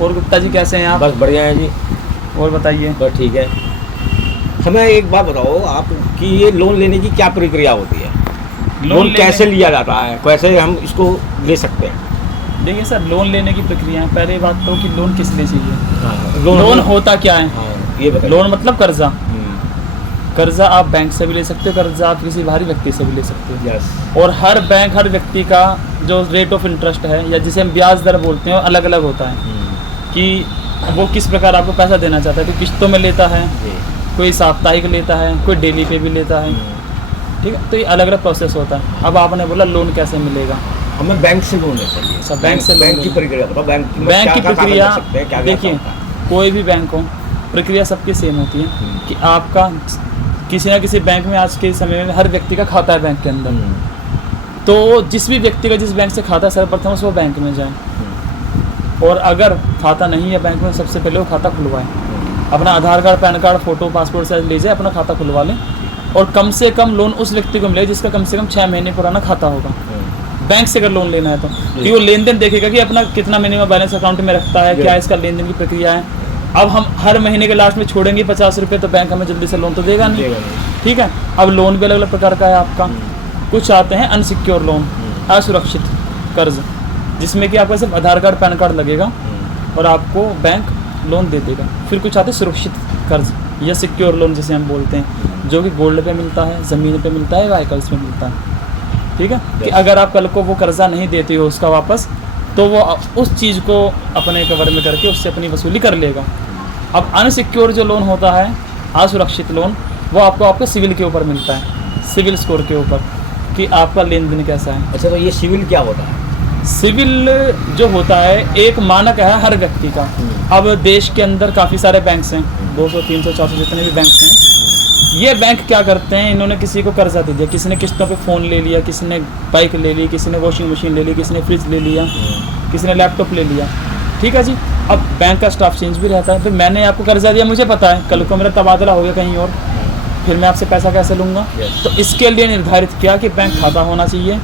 और गुप्ता जी कैसे हैं आप? बस बढ़िया है जी। और बताइए। बस ठीक है। हमें एक बात बताओ आप कि ये लोन लेने की क्या प्रक्रिया होती है? लोन कैसे लिया जाता है, कैसे हम इसको ले सकते हैं? देखिए सर, लोन लेने की प्रक्रिया है। पहले बात तो कि लोन किस लिए चाहिए। हाँ, लोन होता क्या है? हाँ, ये बताइए। लोन मतलब कर्जा। कर्जा आप बैंक से भी ले सकते हो, कर्जा आप किसी बाहरी व्यक्ति से भी ले सकते हो। यस। और हर बैंक, हर व्यक्ति का जो रेट ऑफ इंटरेस्ट है या जिसे हम ब्याज दर बोलते हैं, अलग अलग होता है कि वो किस प्रकार आपको पैसा देना चाहता है। कोई किस्तों में लेता है, कोई साप्ताहिक लेता है, कोई डेली पे भी लेता है। ठीक है, तो ये अलग अलग प्रोसेस होता है। अब आपने बोला लोन कैसे मिलेगा? हमें बैंक से लोन चाहिए। सब बैंक से बैंक की प्रक्रिया बताओ। बैंक की प्रक्रिया देखिए, कोई भी बैंक हो, प्रक्रिया सबकी सेम होती है कि आपका किसी ना किसी बैंक में आज के समय में हर व्यक्ति का खाता है बैंक के अंदर। तो जिस भी व्यक्ति का जिस बैंक से खाता है, सर्वप्रथम वो बैंक में जाए, और अगर खाता नहीं है बैंक में, सबसे पहले वो खाता खुलवाए। अपना Aadhaar card, PAN card, photo, passport size ले जाए, अपना खाता खुलवा लें। और कम से कम लोन उस व्यक्ति को मिले जिसका कम से कम 6 महीने पुराना खाता होगा बैंक से, अगर लोन लेना है तो। कि वो लेन देन देखेगा कि अपना कितना मिनिमम बैलेंस अकाउंट में रखता है, क्या इसका लेन देन की प्रक्रिया है। अब हम हर महीने के लास्ट में छोड़ेंगे 50 रुपये, तो बैंक हमें जल्दी से लोन तो देगा नहीं। ठीक है। अब लोन भी अलग अलग प्रकार का है आपका। कुछ आते हैं अनसिक्योर लोन, असुरक्षित कर्ज, जिसमें कि आपका सिर्फ आधार कार्ड, पैन कार्ड लगेगा और आपको बैंक लोन दे देगा। फिर कुछ आते हैं सुरक्षित कर्ज या सिक्योर लोन जिसे हम बोलते हैं, जो कि गोल्ड पे मिलता है, ज़मीन पे मिलता है, व्हीकल्स पे मिलता है। ठीक है, कि अगर आप कल को वो कर्जा नहीं देते हो उसका वापस, तो वो उस चीज़ को अपने कवर में करके उससे अपनी वसूली कर लेगा। अब अनसिक्योर जो लोन होता है, असुरक्षित लोन, वो आपको सिविल के ऊपर मिलता है, सिविल स्कोर के ऊपर, कि आपका लेन देन कैसा है। अच्छा, तो ये सिविल क्या होता है? सिविल जो होता है एक मानक है हर व्यक्ति का। अब देश के अंदर काफ़ी सारे बैंक्स हैं, 200, 300, 400 जितने भी बैंक्स हैं। ये बैंक क्या करते हैं, इन्होंने किसी को कर्जा दे दिया, किसी ने किस्तों पे फ़ोन ले लिया, किसी ने बाइक ले ली, किसी ने वॉशिंग मशीन ले ली, किसी ने फ्रिज ले लिया, किसी ने लैपटॉप ले लिया। ठीक है जी। अब बैंक का स्टाफ चेंज भी रहता है। फिर मैंने आपको कर्जा दिया, मुझे पता है कल को मेरा तबादला हो गया कहीं और, फिर मैं आपसे पैसा कैसे लूँगा? तो इसके लिए निर्धारित किया कि बैंक खाता होना चाहिए,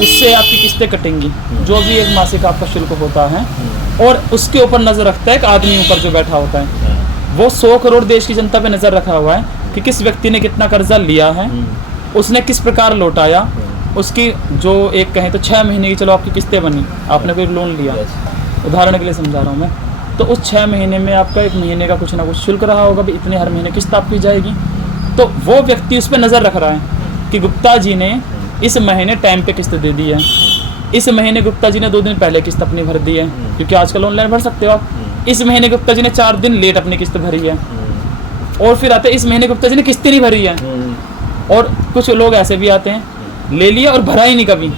उससे आपकी किस्तें कटेंगी, जो भी एक मासिक आपका शुल्क होता है। और उसके ऊपर नज़र रखता है एक आदमी ऊपर जो बैठा होता है, वो 100 करोड़ देश की जनता पे नज़र रखा हुआ है कि किस व्यक्ति ने कितना कर्जा लिया है, उसने किस प्रकार लौटाया, उसकी जो एक कहें तो 6 महीने की चलो आपकी किस्तें बनी, आपने कोई लोन लिया, उदाहरण के लिए समझा रहा हूँ मैं, तो उस 6 महीने में आपका 1 महीने का कुछ ना कुछ शुल्क रहा होगा, भी इतने हर महीने किस्त आपकी जाएगी। तो वो व्यक्ति उस पर नज़र रख रहा है कि गुप्ता जी ने इस महीने टाइम पे किस्त दे दी है, इस महीने गुप्ता जी ने 2 दिन पहले किस्त अपनी भर दी है, क्योंकि आजकल ऑनलाइन भर सकते हो आप। इस महीने गुप्ता जी ने 4 दिन लेट अपनी किस्त भरी है। और फिर आते हैं इस महीने गुप्ता जी ने किस्त नहीं भरी है। और कुछ लोग ऐसे भी आते हैं, ले लिया और भरा ही नहीं कभी,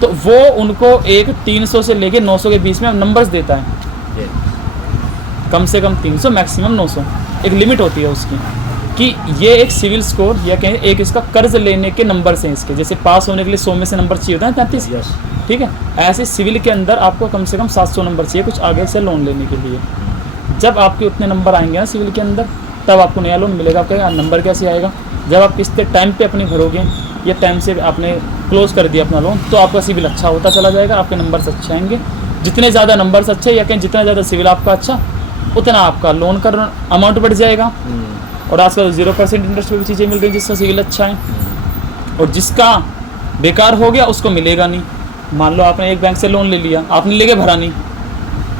तो वो उनको एक 300 से लेके 900 के बीच में नंबर्स देता है, कम से कम 300, मैक्सिमम 900, एक लिमिट होती है उसकी, कि ये एक सिविल स्कोर या कहें एक इसका कर्ज लेने के नंबर्स हैं इसके। जैसे पास होने के लिए 100 में से नंबर चाहिए होता है 33। ठीक है, ऐसे सिविल के अंदर आपको कम से कम 700 नंबर चाहिए कुछ आगे से लोन लेने के लिए। जब आपके उतने नंबर आएंगे ना सिविल के अंदर, तब आपको नया लोन मिलेगा। आपका नंबर कैसे आएगा? जब आप किस्तें टाइम पे अपनी भरोगे या टाइम से आपने क्लोज कर दिया अपना लोन, तो आपका सिविल अच्छा होता चला जाएगा, आपके नंबर्स अच्छे आएंगे। जितने ज़्यादा नंबर्स अच्छे या कहीं जितना ज़्यादा सिविल आपका अच्छा, उतना आपका लोन का अमाउंट बढ़ जाएगा। और आजकल 0% इंटरेस्ट पे भी चीज़ें मिल रही जिसका सिविल अच्छा है। और जिसका बेकार हो गया उसको मिलेगा नहीं। मान लो आपने एक बैंक से लोन ले लिया, आपने लेके भरा नहीं,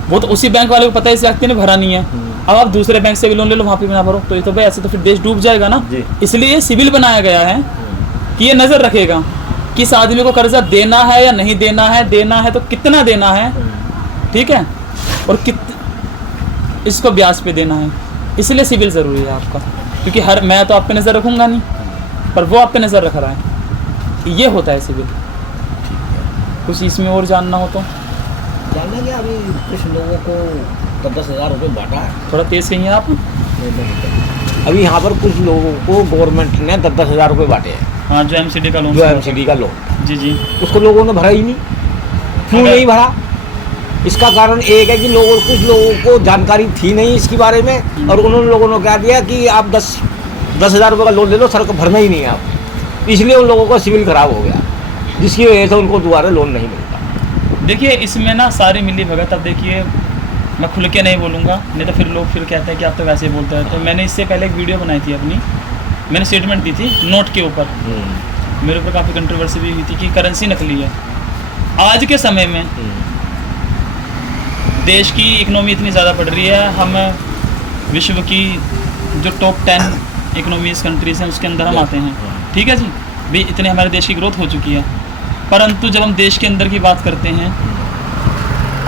वो तो उसी बैंक वाले को पता है इस व्यक्ति ने भरा नहीं है। अब आप दूसरे बैंक से भी लोन ले लो, वहाँ पे भी ना भरो, तो ये तो भाई ऐसे तो फिर देश डूब जाएगा ना। इसलिए सिविल बनाया गया है कि ये नज़र रखेगा कि इस आदमी को कर्जा देना है या नहीं देना है, देना है तो कितना देना है, ठीक है, और इसको ब्याज पे देना है। इसलिए सिविल ज़रूरी है आपका, क्योंकि मैं तो आप पे नज़र रखूँगा नहीं, पर वो आप पे नज़र रख रहा है। ये होता है सिविल। कुछ इसमें और जानना हो तो जानना क्या? अभी कुछ लोगों को 10-10 हज़ार रुपये बांटा है। थोड़ा तेज़ कहिए आप। अभी यहाँ पर कुछ लोगों को गवर्नमेंट ने 10-10 हज़ार रुपये बांटे हैं। हाँ, जो MCD का लोन, जो MCD का लोन, जी, उसको लोगों ने भरा ही नहीं। क्यों नहीं भरा? इसका कारण एक है कि कुछ लोगों को जानकारी थी नहीं इसके बारे में, और उन्होंने लोगों ने क्या दिया कि आप 10 हज़ार रुपये का लोन ले लो, सर को भरना ही नहीं है आप। इसलिए उन लोगों का सिविल खराब हो गया, जिसकी वजह से उनको दोबारा लोन नहीं मिलता। देखिए इसमें ना सारी मिली भगत। अब देखिए मैं खुल के नहीं बोलूँगा, नहीं तो फिर लोग फिर कहते हैं कि आप तो वैसे ही बोलते हैं। तो मैंने इससे पहले एक वीडियो बनाई थी अपनी, मैंने स्टेटमेंट दी थी नोट के ऊपर, मेरे ऊपर काफ़ी कंट्रोवर्सी भी हुई थी कि करेंसी नकली है। आज के समय में देश की इकोनॉमी इतनी ज़्यादा बढ़ रही है, हम विश्व की जो टॉप 10 इकोनॉमीज कंट्रीज हैं उसके अंदर हम आते हैं, ठीक है जी, भी इतने हमारे देश की ग्रोथ हो चुकी है। परंतु जब हम देश के अंदर की बात करते हैं,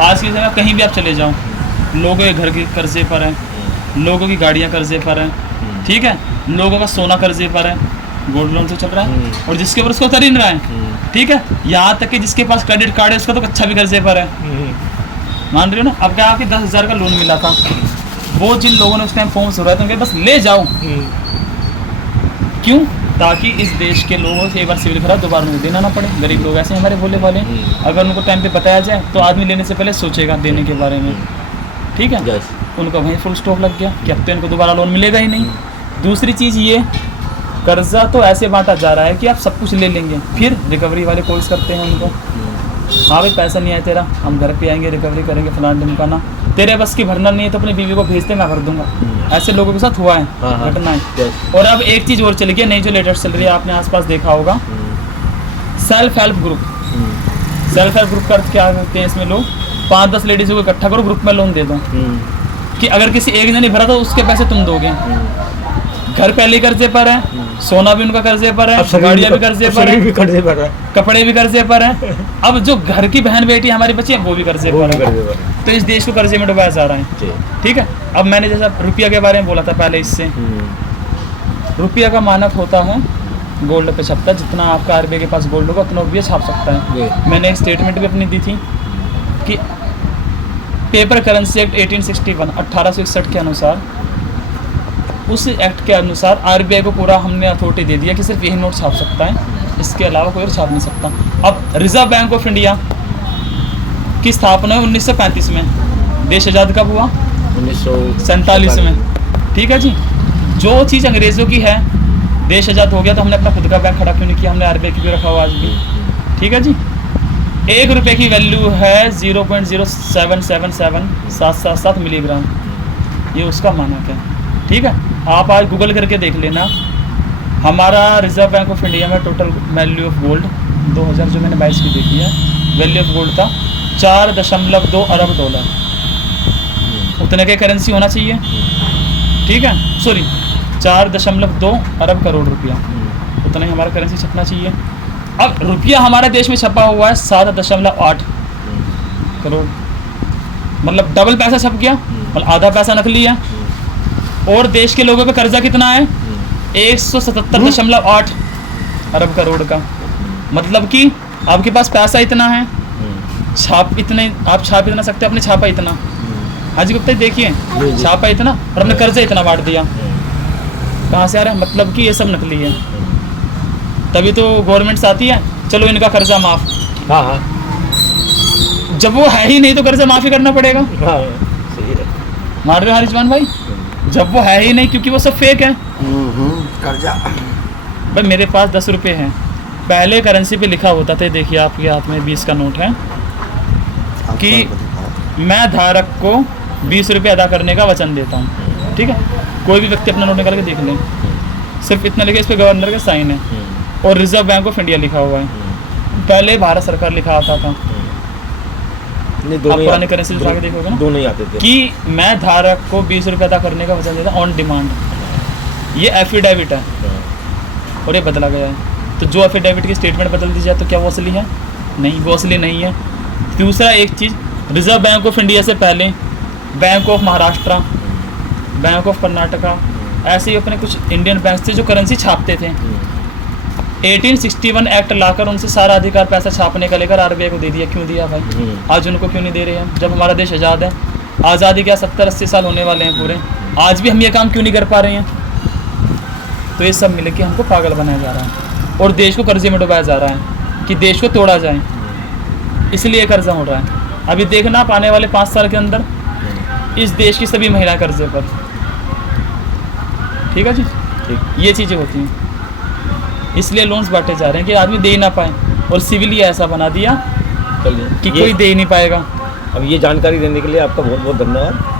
आज के समय कहीं भी आप चले जाओ, लोगों के घर के कर्जे पर हैं, लोगों की गाड़ियाँ कर्जे पर हैं, ठीक है, लोगों का सोना कर्जे पर है, गोल्ड लोन से चल रहा है, और जिसके ऊपर उसको उतर ही नहीं रहा है, ठीक है, यहाँ तक कि जिसके पास क्रेडिट कार्ड है उसका तो अच्छा भी कर्जे पर है। मान रहे हो ना। अब क्या आपके 10,000 का लोन मिला था, वो जिन लोगों ने उस टाइम फॉर्म भरवाया था उनके बस ले जाओ, क्यों? ताकि इस देश के लोगों से एक बार सिविल खराब दोबारा उनको देना ना पड़े। गरीब लोग ऐसे हमारे भोले वाले, अगर उनको टाइम पे बताया जाए तो आदमी लेने से पहले सोचेगा देने के बारे में, ठीक है। उनका वहीं फुल स्टॉप लग गया कि अब तो इनको दोबारा लोन मिलेगा ही नहीं। दूसरी चीज़ ये, कर्जा तो ऐसे बांटा जा रहा है कि आप सब कुछ ले लेंगे, फिर रिकवरी वाले कॉल्स करते हैं उनको, हाँ भाई पैसा नहीं आया तेरा, हम घर पे आएंगे रिकवरी करेंगे फलाना ढिमकाना, तेरे बस की भरना नहीं है तो अपनी बीवी को भेजते मैं भर दूंगा। ऐसे लोगों के साथ हुआ है घटनाएं। और अब एक चीज़ और चली गई, नहीं जो लेटेस्ट चल रही है, आपने आसपास देखा होगा, self help group. Self help group का अर्थ क्या करते हैं इसमें लोग, 5-10 लेडीज़ों को इकट्ठा करो, ग्रुप में लोन दे दो कि अगर किसी एक ने नहीं भरा तो उसके पैसे तुम दोगे। घर पहले कर्जे पर है, सोना भी उनका कर्जे पर है, गाड़ियाँ भी कर्जे पर है, कपड़े भी कर्जे पर हैं। अब जो घर की बहन बेटी हमारी बच्ची है वो भी कर्जे पर है। तो इस देश को कर्जे में डुबाया जा रहा है, ठीक है। अब मैंने जैसा रुपया के बारे में बोला था पहले, इससे रुपया का मानक होता है गोल्ड पे छपता है, जितना आपका आरबीआई के पास गोल्ड होगा उतना रुपया छाप सकता है। मैंने एक स्टेटमेंट भी अपनी दी थी कि पेपर करेंसी एक्ट 1861 के अनुसार, उस एक्ट के अनुसार आरबीआई को पूरा हमने अथॉरिटी दे दिया कि सिर्फ यही नोट छाप सकता है, इसके अलावा कोई और छाप नहीं सकता। अब रिजर्व बैंक ऑफ इंडिया की स्थापना है 1935 में, देश आज़ाद कब हुआ? 1947 में, ठीक है जी। जो चीज़ अंग्रेज़ों की है, देश आज़ाद हो गया तो हमने अपना खुद का बैंक खड़ा क्यों नहीं किया, हमने आरबीआई की भी रखा हुआ आज भी, ठीक है जी। 1 रुपये की वैल्यू है 0.07777 मिलीग्राम, ये उसका मानक है, ठीक है। आप आज गूगल करके देख लेना, हमारा रिजर्व बैंक ऑफ इंडिया में टोटल वैल्यू ऑफ गोल्ड 2000 जो मैंने 22 की देखी है, वैल्यू ऑफ गोल्ड था 4.2 अरब डॉलर। उतने के करेंसी होना चाहिए, ठीक है, सॉरी 4.2 अरब करोड़ रुपया, उतना ही हमारा करेंसी छपना चाहिए। अब रुपया हमारे देश में छपा हुआ है 7.8 करोड़, मतलब डबल पैसा छप गया, मतलब आधा पैसा नकली है। और देश के लोगों का कर्जा कितना है? 177.8 अरब करोड़ का, मतलब कि आपके पास पैसा इतना है, छाप इतने, आप छाप इतना सकते हो, अपने छापा इतना। हाजी गुप्ता देखिए, छापा इतना और अपने कर्जा इतना बांट दिया, कहाँ से आ रहा है? मतलब कि ये सब नकली है। तभी तो गवर्नमेंट्स आती है, चलो इनका कर्जा माफ। हाँ, जब वो है ही नहीं तो कर्जा माफ ही करना पड़ेगा। सही है, मान रहे हो हारिजमान भाई? जब वो है ही नहीं, क्योंकि वो सब फेक है। कर्जा भाई मेरे पास 10 रुपये हैं, पहले करेंसी पे लिखा होता था, देखिए आपके हाथ में 20 का नोट है, कि मैं धारक को 20 रुपये अदा करने का वचन देता हूँ, ठीक है। कोई भी व्यक्ति अपना नोट निकाल के देख लें, सिर्फ इतना लिखे, इस पर गवर्नर के साइन है और रिजर्व बैंक ऑफ इंडिया लिखा हुआ है। पहले भारत सरकार लिखा आता था, पुराने करेंसी उठा के देखोगे ना, दोनों ही आते थे, कि मैं धारक को 20 रुपये अदा करने का वचन देता ऑन डिमांड। ये एफिडेविट है और ये बदला गया है। तो जो एफिडेविट की स्टेटमेंट बदल दी जाए तो क्या वो असली है? नहीं, वो असली नहीं है। दूसरा एक चीज़, रिजर्व बैंक ऑफ इंडिया से पहले bank of Maharashtra, bank of Karnataka, ऐसे ही अपने कुछ इंडियन बैंक थे जो करेंसी छापते थे। 1861 एक्ट लाकर उनसे सारा अधिकार पैसा छापने का लेकर आरबीआई को दे दिया। क्यों दिया भाई? आज उनको क्यों नहीं दे रहे हैं, जब हमारा देश आज़ाद है? आज़ादी क्या 70-80 साल होने वाले हैं पूरे, आज भी हम ये काम क्यों नहीं कर पा रहे हैं? तो ये सब मिले के हमको पागल बनाया जा रहा है और देश को कर्जे में डुबाया जा रहा है कि देश को तोड़ा जाए, इसलिए कर्जा हो रहा है। अभी देखना आप आने वाले 5 साल के अंदर इस देश की सभी महिलाएं कर्जे पर, ठीक है जी, ठीक। ये चीज़ें होती हैं, इसलिए लोन्स बांटे जा रहे हैं कि आदमी दे ही ना पाए, और सिविल ही ऐसा बना दिया कि कोई दे ही नहीं पाएगा। अब ये जानकारी देने के लिए आपका बहुत बहुत धन्यवाद।